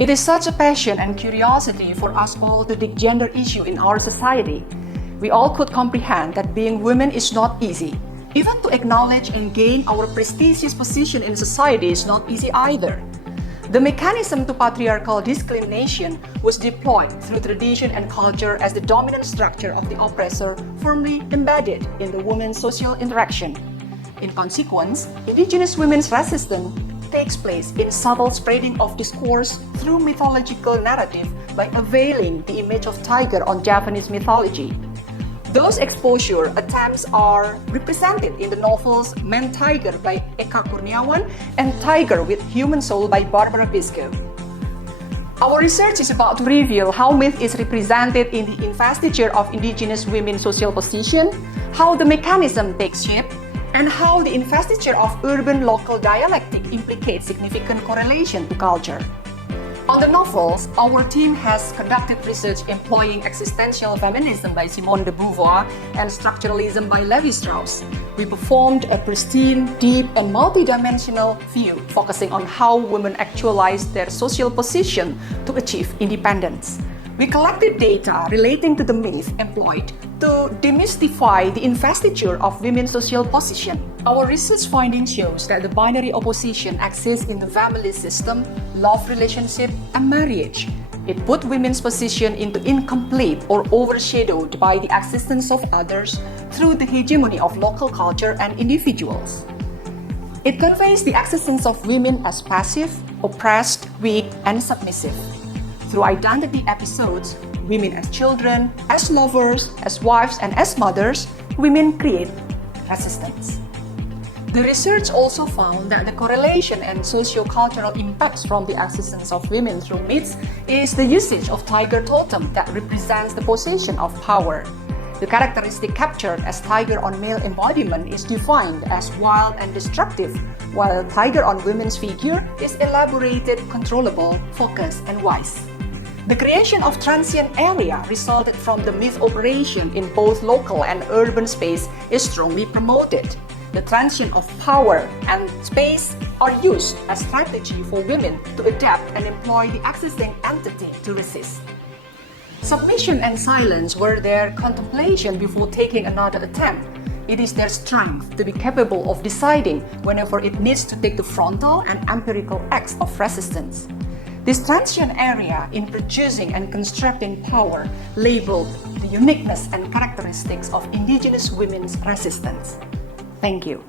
It is such a passion and curiosity for us all to dig gender issue in our society. We all could comprehend that being women is not easy. Even to acknowledge and gain our prestigious position in society is not easy either. The mechanism to patriarchal discrimination was deployed through tradition and culture as the dominant structure of the oppressor firmly embedded in the woman's social interaction. In consequence, indigenous women's resistance takes place in subtle spreading of discourse through mythological narrative by availing the image of tiger on Japanese mythology. Those exposure attempts are represented in the novels Man Tiger by Eka Kurniawan and Tiger with Human Soul by Barbara Biscoe. Our research is about to reveal how myth is represented in the investiture of indigenous women's social position, how the mechanism takes shape, and how the investiture of urban local dialectic implicates significant correlation to culture. On the novels, our team has conducted research employing existential feminism by Simone de Beauvoir and structuralism by Levi-Strauss. We performed a pristine, deep, and multidimensional view focusing on how women actualize their social position to achieve independence. We collected data relating to the myth employed to demystify the investiture of women's social position. Our research findings shows that the binary opposition exists in the family system, love relationship, and marriage. It put women's position into incomplete or overshadowed by the existence of others through the hegemony of local culture and individuals. It conveys the existence of women as passive, oppressed, weak, and submissive. Through identity episodes, women as children, as lovers, as wives, and as mothers, women create resistance. The research also found that the correlation and socio-cultural impacts from the existence of women through myths is the usage of tiger totem that represents the possession of power. The characteristic captured as tiger on male embodiment is defined as wild and destructive, while tiger on women's figure is elaborated, controllable, focused, and wise. The creation of transient area resulted from the myth operation in both local and urban space is strongly promoted. The transient of power and space are used as strategy for women to adapt and employ the existing entity to resist. Submission and silence were their contemplation before taking another attempt. It is their strength to be capable of deciding whenever it needs to take the frontal and empirical acts of resistance. This transient area in producing and constructing power labeled the uniqueness and characteristics of indigenous women's resistance. Thank you.